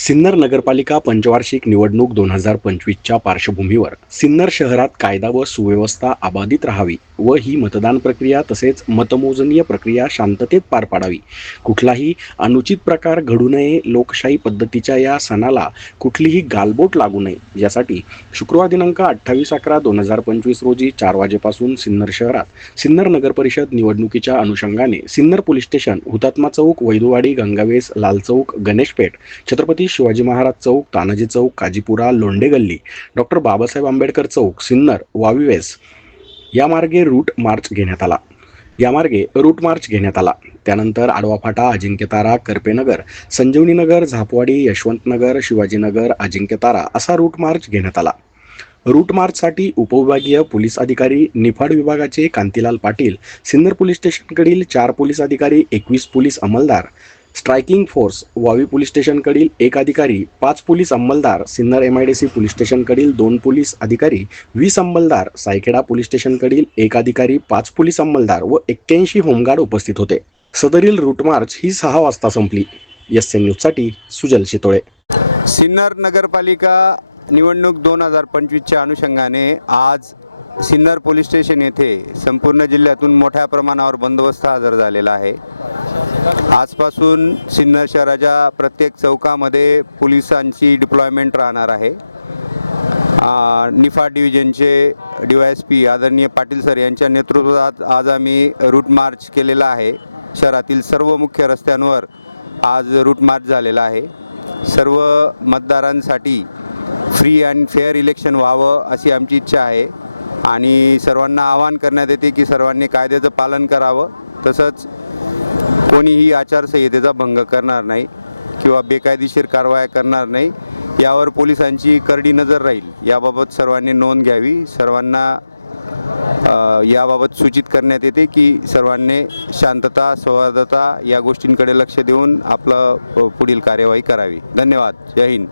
सिन्नर नगरपालिका पंचवार्षिक निवडणूक दोन हजार पंचवीसच्या पार्श्वभूमीवर सिन्नर शहरात कायदा व सुव्यवस्था अबाधित राहावी व ही मतदान प्रक्रिया तसेच मतमोजनीय प्रक्रिया शांततेत पार पाडावी. कुठलाही अनुचित प्रकार घडू नये लोकशाही पद्धतीच्या या सणाला कुठलीही गालबोट लागू नये यासाठी शुक्रवार दिनांक अठ्ठावीस अकरा दोन हजार पंचवीस रोजी चार वाजेपासून सिन्नर शहरात सिन्नर नगर परिषद निवडणुकीच्या अनुषंगाने सिन्नर पोलीस स्टेशन हुतात्मा चौक वैदुवाडी गंगावेस लाल चौक गणेशपेठ छत्रपती शिवाजी महाराज चौक तानाजी चौक काजीपुरा लोंढे गल्ली डॉक्टर बाबासाहेब आंबेडकर चौक सिन्नर वावीवेस या मार्गे रूट मार्च घेण्यात आला. या मार्गे रूट मार्च घेण्यात आला. त्यानंतर आडवा फाटा अजिंक्यतारा करपेनगर संजीवनीनगर झापवाडी यशवंतनगर शिवाजीनगर अजिंक्यतारा असा रूट मार्च घेण्यात आला. रूट मार्चसाठी उपविभागीय पोलीस अधिकारी निफाड विभागाचे कांतीलाल पाटील सिन्नर पोलीस स्टेशनकडील चार पोलीस अधिकारी एकवीस पोलीस अंमलदार स्ट्रायकिंग फोर्स वावी पोलीस स्टेशनकडील एक अधिकारी पाच police अंमलदार Sinnar M I D C police स्टेशनकडील दोन पोलीस अधिकारी वीस अंमलदार सायखेडा पोलीस स्टेशनकडील एक अधिकारी पाच पोलीस अंमलदार व एक्क्याऐंशी होमगार्ड उपस्थित होते. सदरील रूट मार्च ही सहा वाजता संपली. एस एन न्यूजसाठी सुजल शितोळे. सिन्नर नगरपालिका निवडणूक दोन हजार पंचवीसच्या अनुषंगाने आज सिन्नर पोलीस स्टेशन येथे संपूर्ण जिल्ह्यातून मोठ्या प्रमाणावर बंदोबस्त हजर झालेला आहे. आजपासून सिन्नर शहराच्या प्रत्येक चौकामध्ये पोलिसांची डिप्लॉयमेंट राहणार आहे. निफा डिव्हिजनचे डी वाय एस पी आदरणीय पाटील सर यांच्या नेतृत्वात आज आम्ही रूट मार्च केलेला आहे. शहरातील सर्व मुख्य रस्त्यांवर आज रूट मार्च झालेला आहे. सर्व मतदारांसाठी फ्री अँड फेअर इलेक्शन व्हावं अशी आमची इच्छा आहे. आणि सर्वांना आवाहन करण्यात येते की सर्वांनी कायद्याचं पालन करावं. तसंच कोणीही आचारसंहितेचा भंग करणार नाही किंवा बेकायदेशीर कारवाया करणार नाही यावर पोलिसांची करडी नजर राहील. याबाबत सर्वांनी नोंद घ्यावी. सर्वांना याबाबत सूचित करण्यात येते की सर्वांनी शांतता सौहार्दता या गोष्टींकडे लक्ष देऊन आपलं पुढील कार्यवाही करावी. धन्यवाद. जय हिंद.